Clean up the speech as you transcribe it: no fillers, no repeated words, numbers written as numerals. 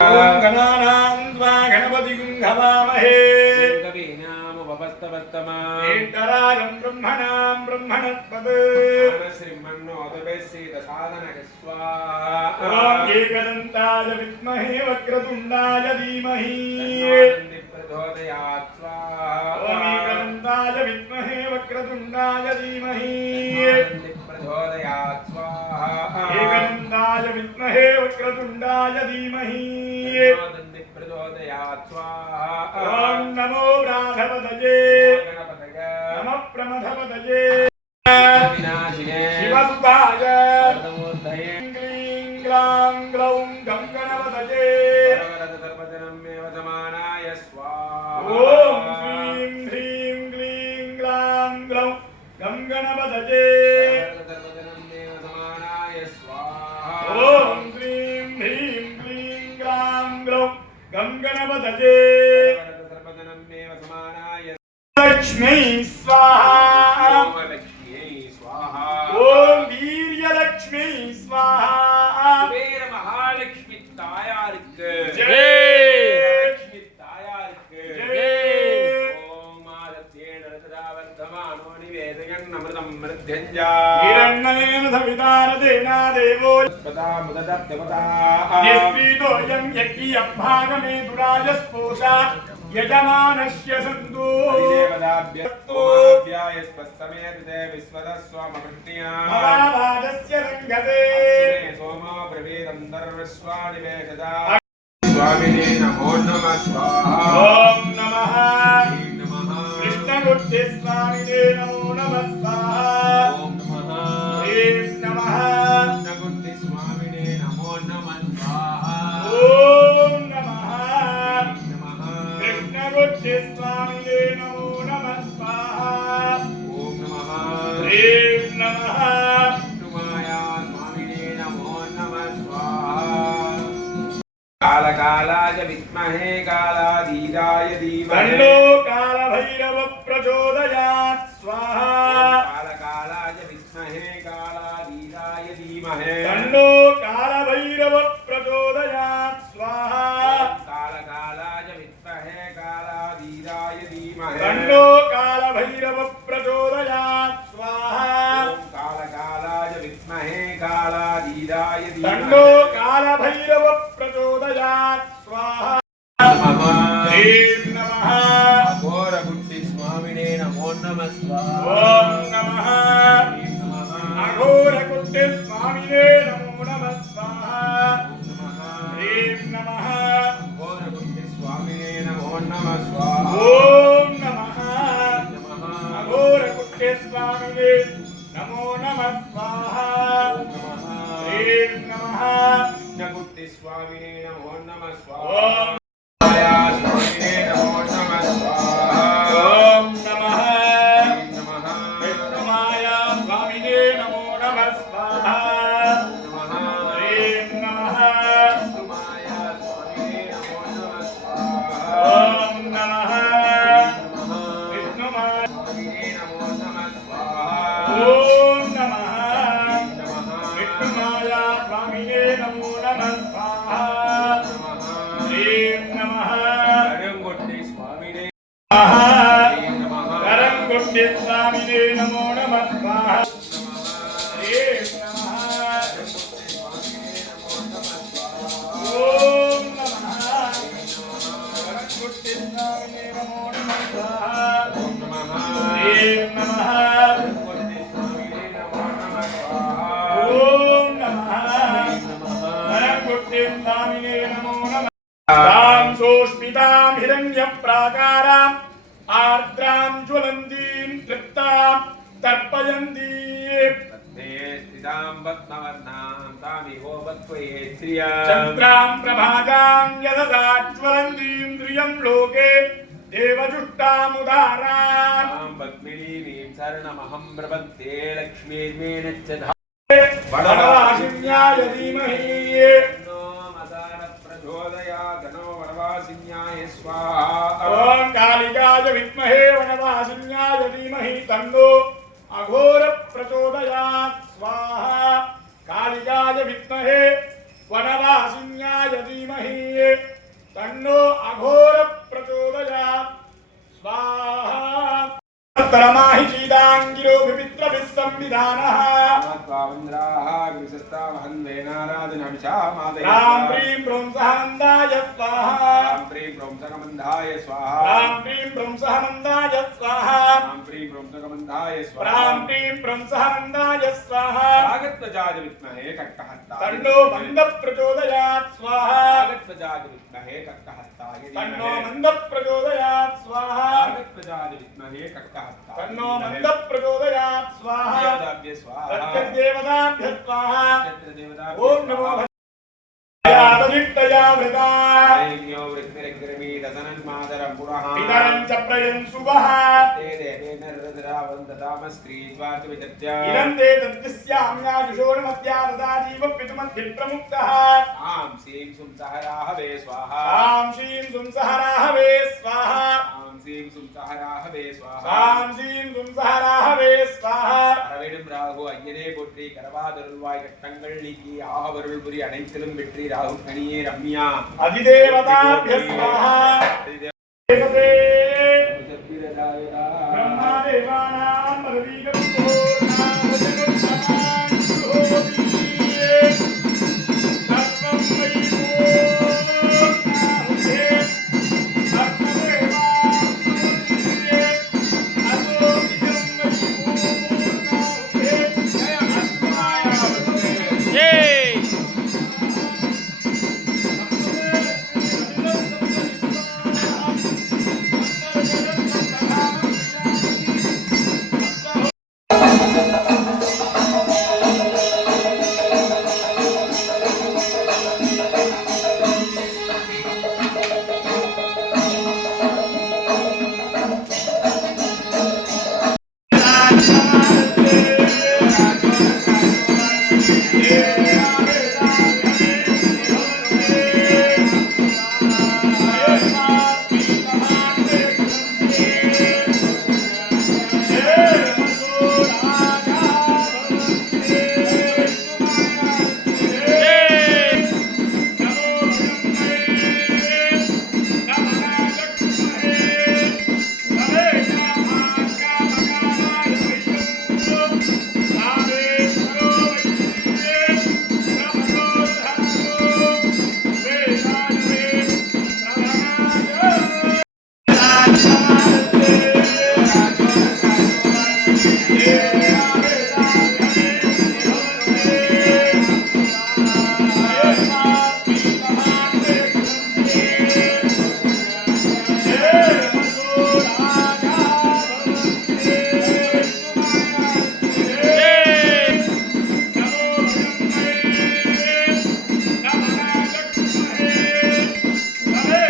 ओम गणानां त्वा गणपतिं हवामहे वेट्टराजं ब्रह्मणां ब्रह्मणस्पद ओम एकदन्ताय विद्महे वक्रतुण्डाय धीमहि ओम एकदन्ताय विद्महे वक्रतुण्डाय धीमहि एकदन्ताय विद्महे वक्रतुण्डाय धीमहि ओम नमो राधवदये नमः प्रमथवदये शिवसुताय क्लीं ग्लां ग्लौं गं गणपतये ओम क्लीं ह्रीं क्लीं ग्लां ग्लौं गं गणपतये ओम क्लीं ह्रीं क्लीं ग्लां ग्लौं गं गणपतये लक्ष्मी स्वाहा ओम वीर्यलक्ष्मी स्वाहा कुबेर महालक्ष्मी तायारुक्कु जय लक्ष्मी तायारुक्कु जय ओम आदित्येन रतदावर्धमानो निवेदयन् अमृतं मृत्यञ्जा हिरण्येन सवितारतेना देवो पदा मुददत्तपदा यस्पीतोऽयं यज्ञभागमे दुराजस्पोषा यजमानस्य सन्तु देवदाभ्यस्तोभ्याय स्वस्तमेते विश्वदस्वामकृत्या महाभागस्य रङ्गते सोमो ब्रवीदन्तर्विश्वानि वेददा स्वामिने नमो नमः स्वाहा ओम नमः नमः कृष्णगुप्ते स्वामिने नमो नमः स्वाहा ओम नमः ह्रीं नमः कृष्णगुप्ते स्वामिने नमो नमः स्वाहा ओम नमः नमः कृष्णगुप्ते स्वामिने नमो नमः स्वाहा ओम नमः ह्रीं नमः विष्णुमाया स्वामिने नमो नमः स्वाहा कालकालाय विद्महे कालाधीराय धीमहि तन्नो कालभैरव प्रचोदयात् स्वाहा कालकालाय विद्महे कालाधीराय धीमहि तन्नो कालभैरव प्रचोदयात् स्वाहा कालकालाय विद्महे कालाधीराय धीमहि तन्नो कालभैरव प्रचोदयात् स्वाहा कालकालाय विद्महे कालाधीराय तन्नो धीमहि कालभैरव प्रचोदयात् स्वाहा ह्रीं नमः घोरगुट्टि स्वामिने नमो नमः स्वाहा ओम नमः ह्रीं नमः अघोरकुट्टे स्वामिने नमो नमः स्वाहा नमः ह्रीं नमः घोरगुट्टि स्वामिने नमो नमः स्वाहा ओम नमः नमः अघोरकुट्टे स्वामिने नमो नमः स्वाहा ह्रीं नमः कृष्णगुट्टि स्वामिने नमो नमः ओम स्वाहा माया स्वामिने नमो नमः स्वाहा ओम नमः नमः विष्णुमाया स्वामिने नमो नमः स्वाहा नमः ह्रीं नमः माया स्वामिने नमो नमः स्वाहा ओम नमः नमः विष्णुमाया स्वामिने नमो नमः स्वाहा ओम नमः नमः विष्णुमाया स्वामिने नमो नमः स्वाहा ह्रीं नमः करंगुट्टि स्वामिने नमः नमः करंगुट्टे स्वामिने नमो नमः स्वाहा ह्रीं नमः ओम नमः करंगुट्टे स्वामिने नमो नमः स्वाहा नमः ह्रीं नमः करंगुट्टि स्वामिने नमो नमः स्वाहा ओम नमः करंगुट्टे स्वामिने नमो नमः तां सोष्मितां हिरण्यप्राकाराम् आर्द्रां ज्वलन्तीं तृप्तां तर्पयन्तीं तत्ते स्थितां पद्मवर्णां तामिहो वत्त्वये श्रिया चन्द्रां प्रभागां यदसा ज्वलन्तीं द्रियं लोके देवजुष्टामुदाराम् तां पद्मिनीं शरणमहं प्रपद्ये लक्ष्मीर्मेण च वनवासिन्याय धीमहि नो मदान प्रचोदयात् नो वनवासिन्याय स्वाहा ओम कालिकाय विद्महे वनवासिन्याय धीमहि तन्नो अघोर प्रचोदयात् स्वाहा कालिकाय विद्महे वनवासिन्याय धीमहि तन्नो अघोर प्रचोदयात् स्वाहा परमाहि चीदांगिरो विपित्रभिः संविधानः त्वावन्द्राः विसस्तावहन्वेनाराधनभिषामादय राम प्रीं प्रों सहमन्दाय स्वाहा राम प्रीं प्रों सकमन्धाय स्वाहा राम प्रीं प्रों सहमन्दाय स्वाहा राम प्रीं प्रों सकमन्धाय स्वाहा राम प्रीं प्रों सहमन्दाय स्वाहा कागत्वजाय विद्महे कट्टहस्ताय तन्नो मन्द प्रचोदयात् स्वाहा कागत्वजाय विद्महे कट्टहस्ताय तन्नो मन्द प्रचोदयात् स्वाहा कागत्वजाय विद्महे कट्टहस्ताय तन्नो मन्द प्रचोदयात् स्वाहा देवताभ्य स्वाहा प्रत्यग्देवताभ्यः स्वाहा क्षेत्रदेवताभ्य ओम नमो भगवते वृता ऐन्यो वृत्तिरग्रमी दशनन्मादरं पुरः पितरं च प्रयं शुभः ते देवेन हृदरावन्ततामस्क्रीत्वाच विचर्य इदं ते तद्दिस्याम्याजुषोर्मध्या ददाजीव पितुमद्भिप्रमुक्तः आं श्रीं सुंसहराहवे स्वाहा आं श्रीं सुंसहराहवे स्वाहा आं श्रीं सुंसहराहवे स्वाहा आं श्रीं सुंसहराहवे स्वाहा அரவிடும் ராகு ஐயனே போற்றி கரவாதருள்வாய் கட்டங்கள் நீக்கி ஆகவருள் புரி அனைத்திலும் வெற்றி ராகு கனியே ரம்யா अधिदेवताभ्यः स्वाहा